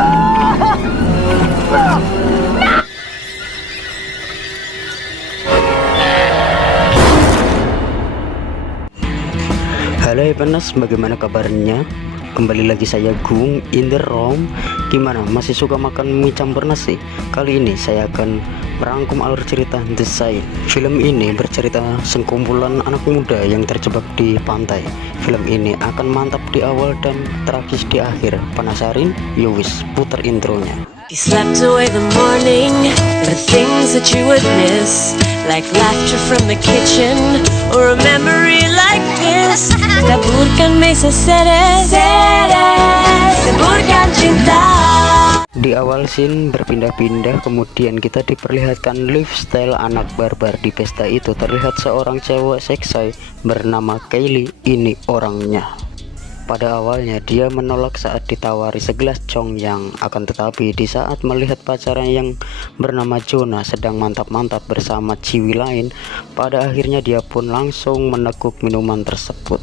Halo Epenas, bagaimana kabarnya? Kembali lagi saya Gung in the room. Gimana, masih suka makan mie campur nasi? Kali ini saya akan merangkum alur cerita The Sign. Film ini bercerita sekumpulan anak muda yang terjebak di pantai. Film ini akan mantap di awal dan tragis di akhir. Penasaran? Yowis, putar intronya. You slept away the morning, the things that you would miss, like laughter from the kitchen, or a memory like this. Taburkan mesa seres, taburkan cinta. Di awal scene berpindah-pindah, kemudian kita diperlihatkan lifestyle anak barbar di pesta itu. Terlihat seorang cewek seksai bernama Kylie, ini orangnya. Pada awalnya dia menolak saat ditawari segelas congyang, akan tetapi di saat melihat pacarnya yang bernama Jonah sedang mantap-mantap bersama ciwi lain, pada akhirnya dia pun langsung meneguk minuman tersebut.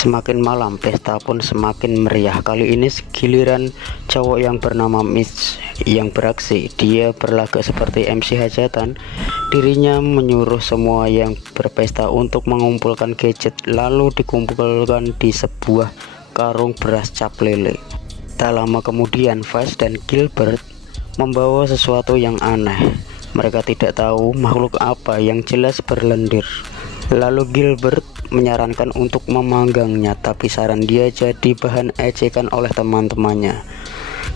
Semakin malam, pesta pun semakin meriah. Kali ini giliran cowok yang bernama Mitch yang beraksi. Dia berlagak seperti MC hajatan. Dirinya menyuruh semua yang berpesta untuk mengumpulkan gadget, lalu dikumpulkan di sebuah karung beras cap lele. Tak lama kemudian, Vice dan Gilbert membawa sesuatu yang aneh. Mereka tidak tahu makhluk apa, yang jelas berlendir. Lalu Gilbert menyarankan untuk memanggangnya, tapi saran dia jadi bahan ejekan oleh teman-temannya.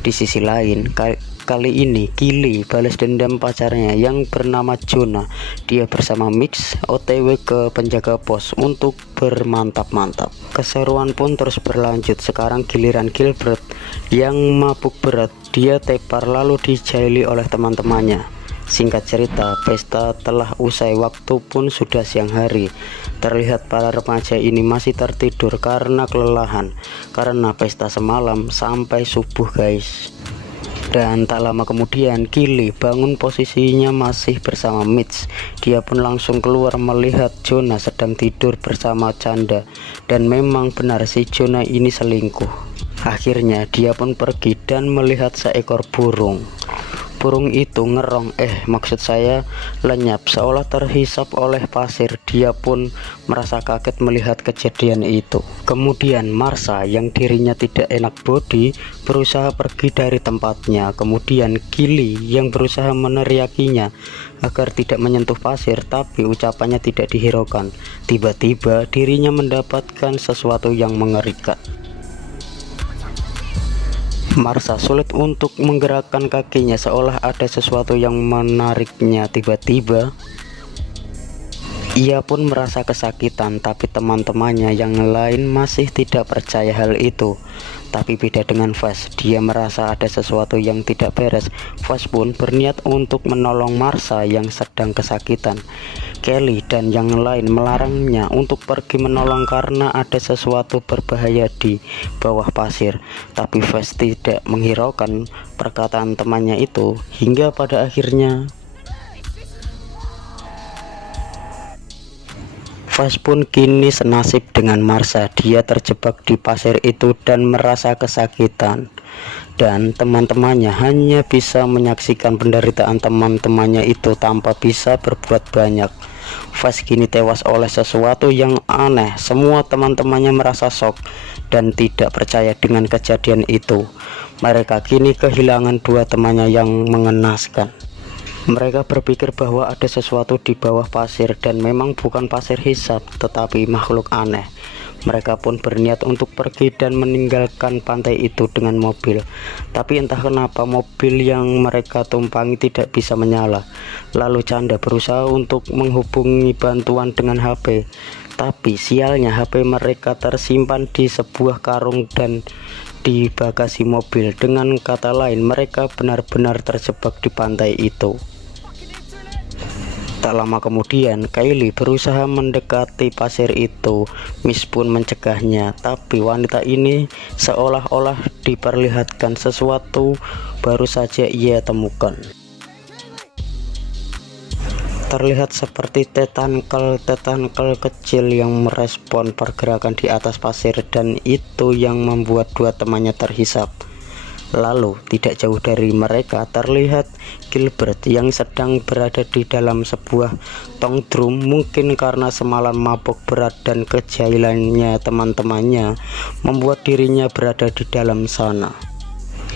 Di sisi lain, kali ini Kylie balas dendam pacarnya yang bernama Jonah. Dia bersama Mix OTW ke penjaga pos untuk bermantap-mantap. Keseruan pun terus berlanjut. Sekarang giliran Gilbert yang mabuk berat. Dia tepar lalu dijaili oleh teman-temannya. Singkat cerita, pesta telah usai, waktu pun sudah siang hari. Terlihat para remaja ini masih tertidur karena kelelahan, karena pesta semalam sampai subuh guys. Dan tak lama kemudian Kylie bangun, posisinya masih bersama Mitch. Dia pun langsung keluar melihat Jonah sedang tidur bersama Chanda. Dan memang benar si Jonah ini selingkuh. Akhirnya dia pun pergi dan melihat seekor burung. Burung itu ngerong, maksud saya lenyap, seolah terhisap oleh pasir. Dia pun merasa kaget melihat kejadian itu. Kemudian Marsha yang dirinya tidak enak body berusaha pergi dari tempatnya. Kemudian Kylie yang berusaha meneriakinya agar tidak menyentuh pasir, tapi ucapannya tidak dihiraukan. Tiba-tiba dirinya mendapatkan sesuatu yang mengerikan. Marsha sulit untuk menggerakkan kakinya, seolah ada sesuatu yang menariknya. Tiba-tiba ia pun merasa kesakitan, tapi teman-temannya yang lain masih tidak percaya hal itu. Tapi beda dengan Vice, dia merasa ada sesuatu yang tidak beres. Vice pun berniat untuk menolong Marsha yang sedang kesakitan. Kylie dan yang lain melarangnya untuk pergi menolong karena ada sesuatu berbahaya di bawah pasir. Tapi Vice tidak menghiraukan perkataan temannya itu, hingga pada akhirnya Vice pun kini senasib dengan Marsha. Dia terjebak di pasir itu dan merasa kesakitan. Dan teman-temannya hanya bisa menyaksikan penderitaan teman-temannya itu tanpa bisa berbuat banyak. Vice kini tewas oleh sesuatu yang aneh. Semua teman-temannya merasa shock dan tidak percaya dengan kejadian itu. Mereka kini kehilangan dua temannya yang mengenaskan. Mereka berpikir bahwa ada sesuatu di bawah pasir dan memang bukan pasir hisap, tetapi makhluk aneh. Mereka pun berniat untuk pergi dan meninggalkan pantai itu dengan mobil. Tapi entah kenapa mobil yang mereka tumpangi tidak bisa menyala. Lalu Chanda berusaha untuk menghubungi bantuan dengan HP. Tapi sialnya HP mereka tersimpan di sebuah karung dan di bagasi mobil. Dengan kata lain, mereka benar-benar terjebak di pantai itu. Tak lama kemudian, Kylie berusaha mendekati pasir itu. Mitch pun mencegahnya, tapi wanita ini seolah-olah diperlihatkan sesuatu baru saja ia temukan. Terlihat seperti tentakel kecil yang merespon pergerakan di atas pasir, dan itu yang membuat dua temannya terhisap. Lalu tidak jauh dari mereka terlihat Gilbert yang sedang berada di dalam sebuah tong drum. Mungkin karena semalam mabuk berat dan kejahilannya teman-temannya membuat dirinya berada di dalam sana.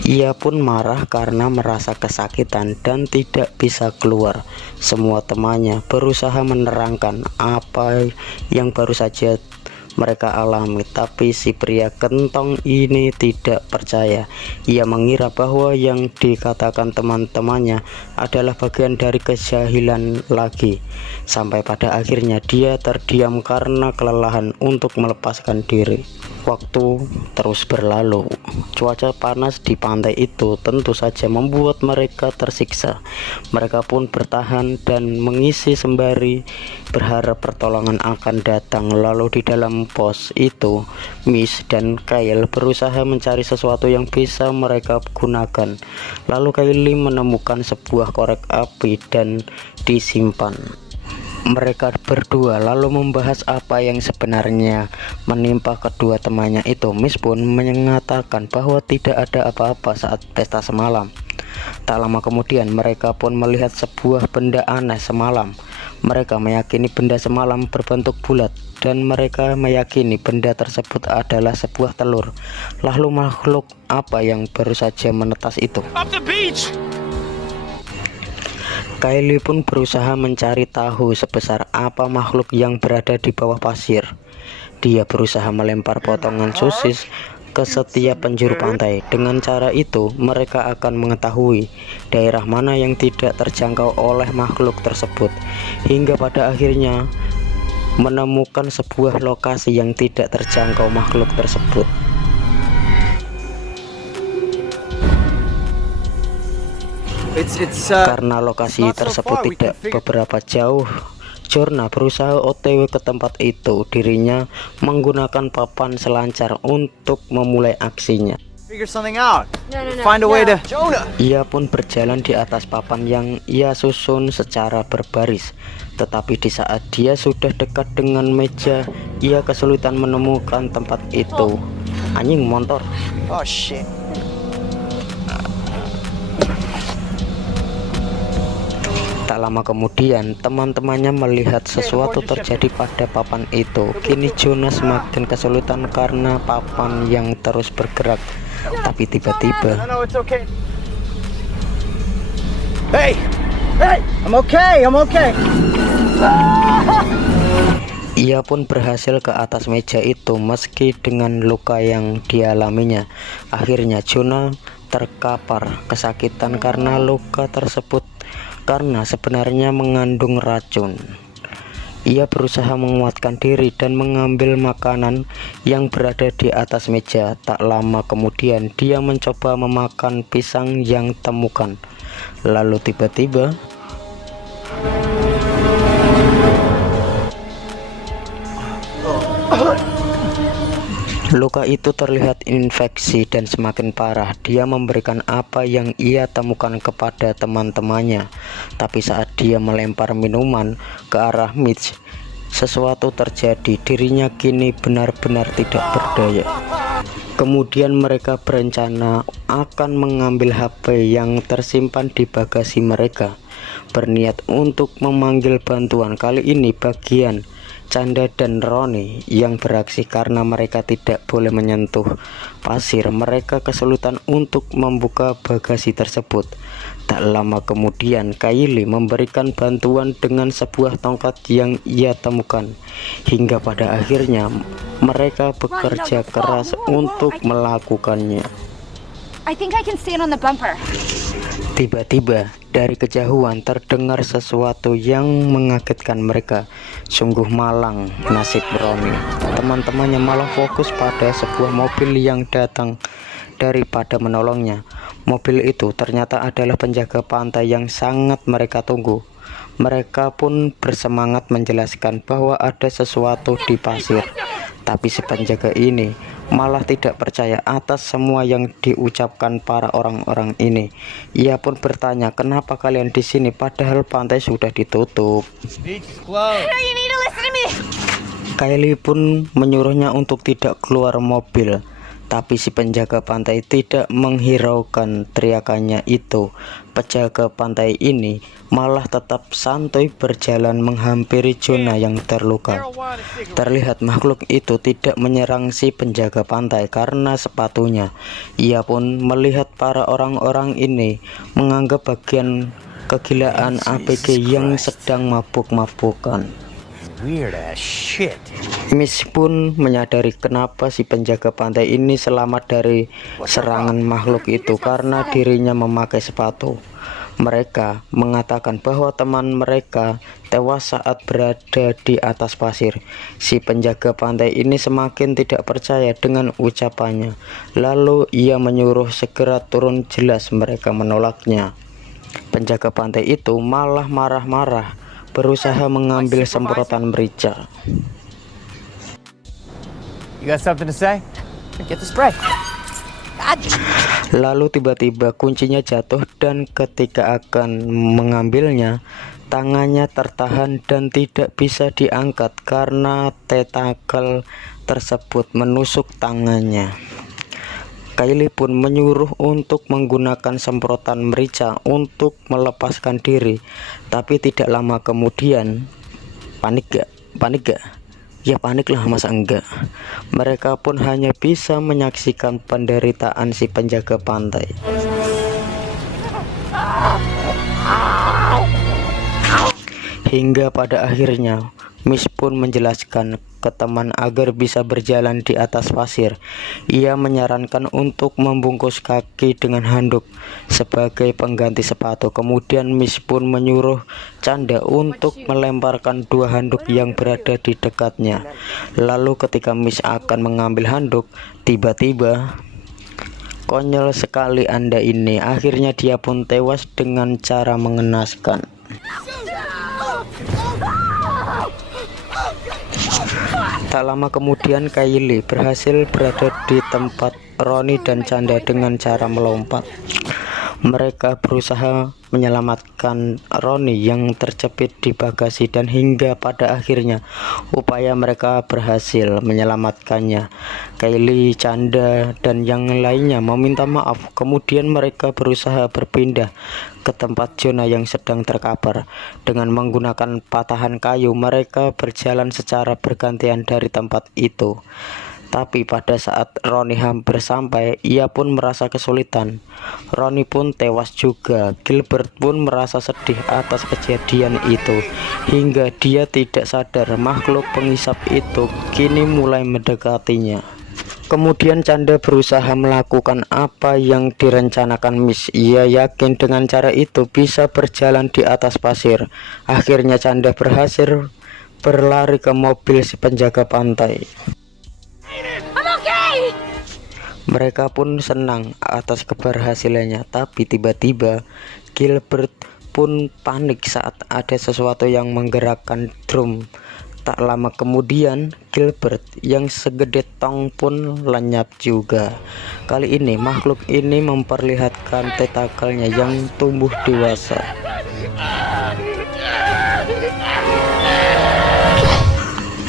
Ia pun marah karena merasa kesakitan dan tidak bisa keluar. Semua temannya berusaha menerangkan apa yang baru saja mereka alami, tapi si pria kentong ini tidak percaya. Ia mengira bahwa yang dikatakan teman-temannya adalah bagian dari kejahilan lagi. Sampai pada akhirnya dia terdiam karena kelelahan untuk melepaskan diri. Waktu terus berlalu. Cuaca panas di pantai itu tentu saja membuat mereka tersiksa. Mereka pun bertahan dan mengisi sembari berharap pertolongan akan datang. Lalu di dalam pos itu, Miss dan Kyle berusaha mencari sesuatu yang bisa mereka gunakan. Lalu Kylie menemukan sebuah korek api dan disimpan. Mereka berdua lalu membahas apa yang sebenarnya menimpa kedua temannya itu. Miss pun mengatakan bahwa tidak ada apa-apa saat pesta semalam. Tak lama kemudian mereka pun melihat sebuah benda aneh semalam. Mereka meyakini benda semalam berbentuk bulat dan mereka meyakini benda tersebut adalah sebuah telur. Lalu makhluk apa yang baru saja menetas itu? Up the beach! Kylie pun berusaha mencari tahu sebesar apa makhluk yang berada di bawah pasir. Dia berusaha melempar potongan sosis ke setiap penjuru pantai. Dengan cara itu, mereka akan mengetahui daerah mana yang tidak terjangkau oleh makhluk tersebut. Hingga pada akhirnya menemukan sebuah lokasi yang tidak terjangkau makhluk tersebut. Karena lokasi tersebut tidak beberapa jauh, Jorna berusaha OTW ke tempat itu. Dirinya menggunakan papan selancar untuk memulai aksinya. Ia pun berjalan di atas papan yang ia susun secara berbaris. Tetapi di saat dia sudah dekat dengan meja, ia kesulitan menemukan tempat itu. Anjing motor. Oh shit. Tak lama kemudian, teman-temannya melihat sesuatu terjadi pada papan itu. Kini Jonah semakin kesulitan karena papan yang terus bergerak. Tapi tiba-tiba, Hey! Hey! I'm okay. ia pun berhasil ke atas meja itu meski dengan luka yang dialaminya. Akhirnya Jonah terkapar kesakitan karena luka tersebut karena sebenarnya mengandung racun. Ia berusaha menguatkan diri dan mengambil makanan yang berada di atas meja. Tak lama kemudian dia mencoba memakan pisang yang temukan. Lalu tiba-tiba luka itu terlihat infeksi dan semakin parah. Dia memberikan apa yang ia temukan kepada teman-temannya. Tapi saat dia melempar minuman ke arah Mitch, sesuatu terjadi. Dirinya kini benar-benar tidak berdaya. Kemudian mereka berencana akan mengambil HP yang tersimpan di bagasi mereka, berniat untuk memanggil bantuan. Kali ini bagian Canda dan Roni yang beraksi karena mereka tidak boleh menyentuh pasir. Mereka kesulitan untuk membuka bagasi tersebut. Tak lama kemudian Kylie memberikan bantuan dengan sebuah tongkat yang ia temukan. Hingga pada akhirnya mereka bekerja keras untuk melakukannya. I think I can stand on the bumper. Tiba-tiba dari kejauhan terdengar sesuatu yang mengagetkan mereka. Sungguh malang nasib Roni. Teman-temannya malah fokus pada sebuah mobil yang datang daripada menolongnya. Mobil itu ternyata adalah penjaga pantai yang sangat mereka tunggu. Mereka pun bersemangat menjelaskan bahwa ada sesuatu di pasir. Tapi si penjaga ini malah tidak percaya atas semua yang diucapkan para orang-orang ini. Ia pun bertanya, kenapa kalian di sini padahal pantai sudah ditutup. Kylie pun menyuruhnya untuk tidak keluar mobil. Tapi si penjaga pantai tidak menghiraukan teriakannya itu. Penjaga pantai ini malah tetap santai berjalan menghampiri Jonah yang terluka. Terlihat makhluk itu tidak menyerang si penjaga pantai karena sepatunya. Ia pun melihat para orang-orang ini menganggap bagian kegilaan APG yang sedang mabuk-mabukan. Weird ass shit. Miss pun menyadari kenapa si penjaga pantai ini selamat dari serangan makhluk itu karena dirinya memakai sepatu. Mereka mengatakan bahwa teman mereka tewas saat berada di atas pasir. Si penjaga pantai ini semakin tidak percaya dengan ucapannya. Lalu ia menyuruh segera turun, jelas mereka menolaknya. Penjaga pantai itu malah marah-marah, berusaha mengambil semprotan merica. You got something to say? Get the spray. Lalu tiba-tiba kuncinya jatuh dan ketika akan mengambilnya, tangannya tertahan dan tidak bisa diangkat karena tentakel tersebut menusuk tangannya. Kylie pun menyuruh untuk menggunakan semprotan merica untuk melepaskan diri, tapi tidak lama kemudian, panik gak? Ya paniklah, masa enggak? Mereka pun hanya bisa menyaksikan penderitaan si penjaga pantai. Hingga pada akhirnya Miss pun menjelaskan ke teman agar bisa berjalan di atas pasir. Ia menyarankan untuk membungkus kaki dengan handuk sebagai pengganti sepatu. Kemudian Miss pun menyuruh Canda untuk melemparkan 2 handuk yang berada di dekatnya. Lalu ketika Miss akan mengambil handuk, tiba-tiba, konyol sekali Anda ini, akhirnya dia pun tewas dengan cara mengenaskan. Tak lama kemudian Kylie berhasil berada di tempat Ronnie dan Canda dengan cara melompat. Mereka berusaha menyelamatkan Ronnie yang terjepit di bagasi dan hingga pada akhirnya upaya mereka berhasil menyelamatkannya. Kylie, Canda, dan yang lainnya meminta maaf. Kemudian mereka berusaha berpindah ke tempat Jonah yang sedang terkapar. Dengan menggunakan patahan kayu, mereka berjalan secara bergantian dari tempat itu. Tapi pada saat Ronnie hampir sampai, ia pun merasa kesulitan. Ronnie pun tewas juga. Gilbert pun merasa sedih atas kejadian itu, hingga dia tidak sadar makhluk pengisap itu kini mulai mendekatinya. Kemudian Canda berusaha melakukan apa yang direncanakan Miss. Ia yakin dengan cara itu bisa berjalan di atas pasir. Akhirnya Canda berhasil berlari ke mobil si penjaga pantai. Mereka pun senang atas keberhasilannya, tapi tiba-tiba Gilbert pun panik saat ada sesuatu yang menggerakkan drum. Tak lama kemudian Gilbert yang segede tong pun lenyap juga. Kali ini makhluk ini memperlihatkan tentakelnya yang tumbuh dewasa.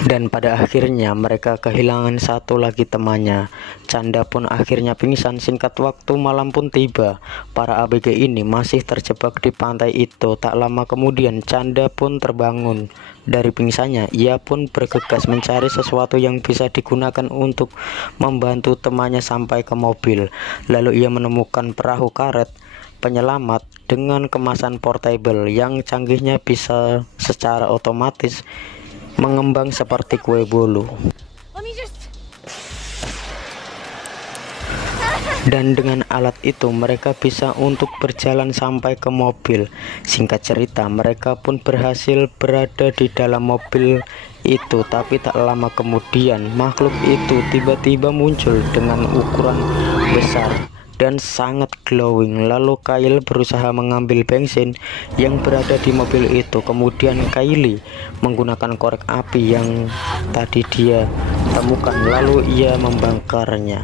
Dan pada akhirnya mereka kehilangan satu lagi temannya. Canda pun akhirnya pingsan. Singkat waktu malam pun tiba. Para ABG ini masih terjebak di pantai itu. Tak lama kemudian Canda pun terbangun dari pingsannya. Ia pun bergegas mencari sesuatu yang bisa digunakan untuk membantu temannya sampai ke mobil. Lalu ia menemukan perahu karet penyelamat dengan kemasan portable yang canggihnya bisa secara otomatis mengembang seperti kue bolu. Dan dengan alat itu mereka bisa untuk berjalan sampai ke mobil. Singkat cerita, mereka pun berhasil berada di dalam mobil itu. Tapi tak lama kemudian makhluk itu tiba-tiba muncul dengan ukuran besar dan sangat glowing. Lalu Kylie berusaha mengambil bensin yang berada di mobil itu. Kemudian Kylie menggunakan korek api yang tadi dia temukan, lalu ia membakarnya.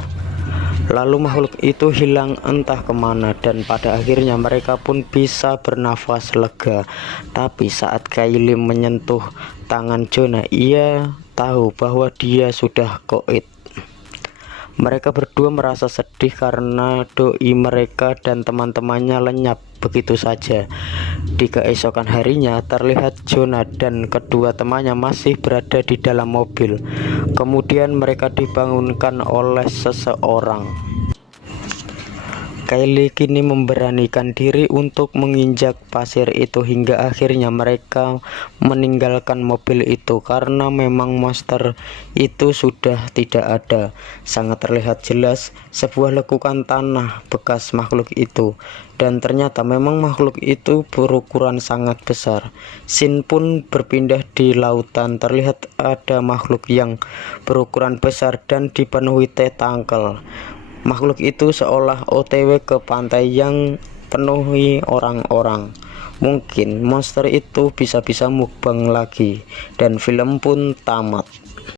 Lalu makhluk itu hilang entah kemana dan pada akhirnya mereka pun bisa bernafas lega. Tapi saat Kylie menyentuh tangan Jonah, ia tahu bahwa dia sudah koit. Mereka berdua merasa sedih karena doi mereka dan teman-temannya lenyap begitu saja. Di keesokan harinya terlihat Jonah dan kedua temannya masih berada di dalam mobil. Kemudian mereka dibangunkan oleh seseorang. Kylie kini memberanikan diri untuk menginjak pasir itu hingga akhirnya mereka meninggalkan mobil itu karena memang monster itu sudah tidak ada. Sangat terlihat jelas sebuah lekukan tanah bekas makhluk itu, dan ternyata memang makhluk itu berukuran sangat besar. Scene pun berpindah di lautan. Terlihat ada makhluk yang berukuran besar dan dipenuhi teh tangkel. Makhluk itu seolah OTW ke pantai yang penuhi orang-orang. Mungkin monster itu bisa-bisa mukbang lagi, dan film pun tamat.